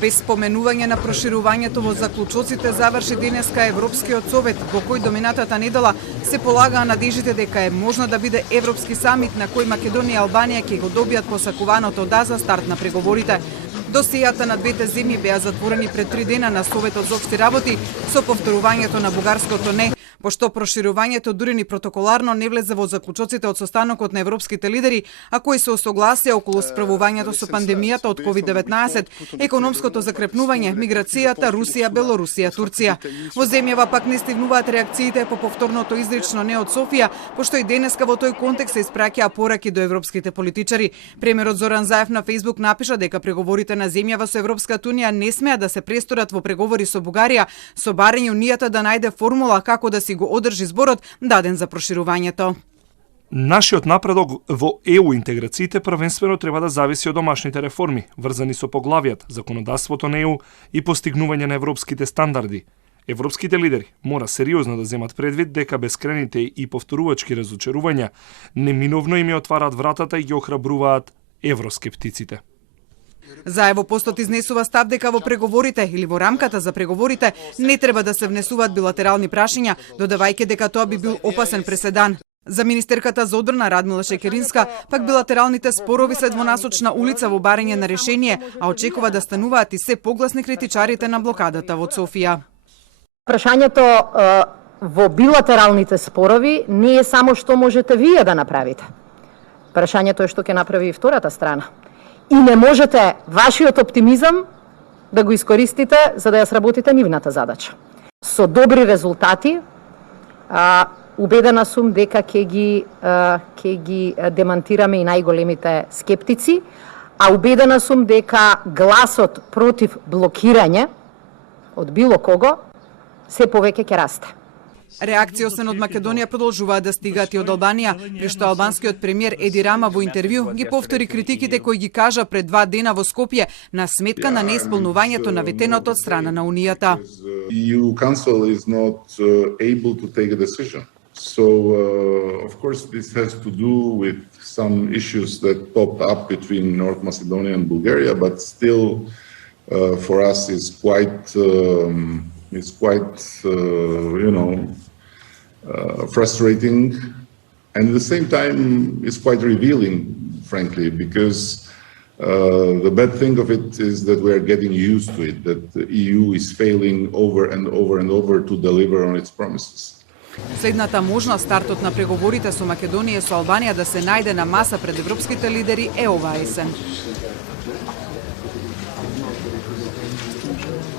Без споменување на проширувањето во заклучоците заврши денеска Европскиот совет, во кој до минатата недела се полагаа надежите дека е можно да биде Европски самит на кој Македонија и Албанија ќе го добијат посакуваното да за старт на преговорите. Досијата на двете земји беа затворени пред 3 дена на Советот за општи работи со повторувањето на бугарското не, пошто проширувањето дури ни протоколарно не влезе во заклучоците од состанокот на европските лидери, а кои се осогласија околу справувањето со пандемијата од COVID-19, економското закрепнување, миграцијата, Русија, Белорусија, Турција. Во земјава пак не стигнуваат реакциите по повторното изрично не од Софија, пошто и денеска во тој контекст се испраќаа пораки до европските политичари. Премиерот Зоран Заев на Facebook напиша дека преговорите на земјава со Европската унија не смеа да се престорат во преговори со Бугарија, со барање унијата да најде формула како да си го одржи зборот даден за проширувањето. Нашиот напредок во ЕУ интеграциите првенствено треба да зависи од домашните реформи, врзани со поглавијата, законодавството на ЕУ и постигнување на европските стандарди. Европските лидери мора сериозно да земат предвид дека бескрените и повторувачки разочарувања неминовно им ја отвараат вратата и ги охрабруваат евроскептиците. Заево постот изнесува став дека во преговорите или во рамката за преговорите не треба да се внесуваат билатерални прашања, додавајќи дека тоа би бил опасен преседан. За министерката за одбрана Радмила Шекеринска, пак билатералните спорови след во насочна улица во барање на решение, а очекува да стануваат и се погласни критичарите на блокадата во Софија. Прашањето во билатералните спорови не е само што можете вие да направите. Прашањето е што ќе направи и втората страна. И не можете вашиот оптимизам да го искористите за да ја сработите нивната задача. Со добри резултати, убедена сум дека ќе ги демантираме и најголемите скептици, а убедена сум дека гласот против блокирање од било кого се повеќе ќе расте. Реакции освен од Македонија продолжуваат да стигаат и од Албанија, при што албанскиот премиер Еди Рама во интервју ги повтори критиките кои ги кажа пред 2 дена во Скопје на сметка на неисполнувањето на ветеното од страна на Унијата. EU Council is not able to take a decision. So, of course, this has to do with some issues that popped up between North Macedonia and Bulgaria, but still, for us, is quite frustrating, and at the same time, it's quite revealing, frankly, because the bad thing of it is that we are getting used to it, that the EU is failing over and over and over to deliver on its promises. Следната можност стартот на преговорите со Македонија и со Албанија да се најде на маса пред европските лидери е оваа есен.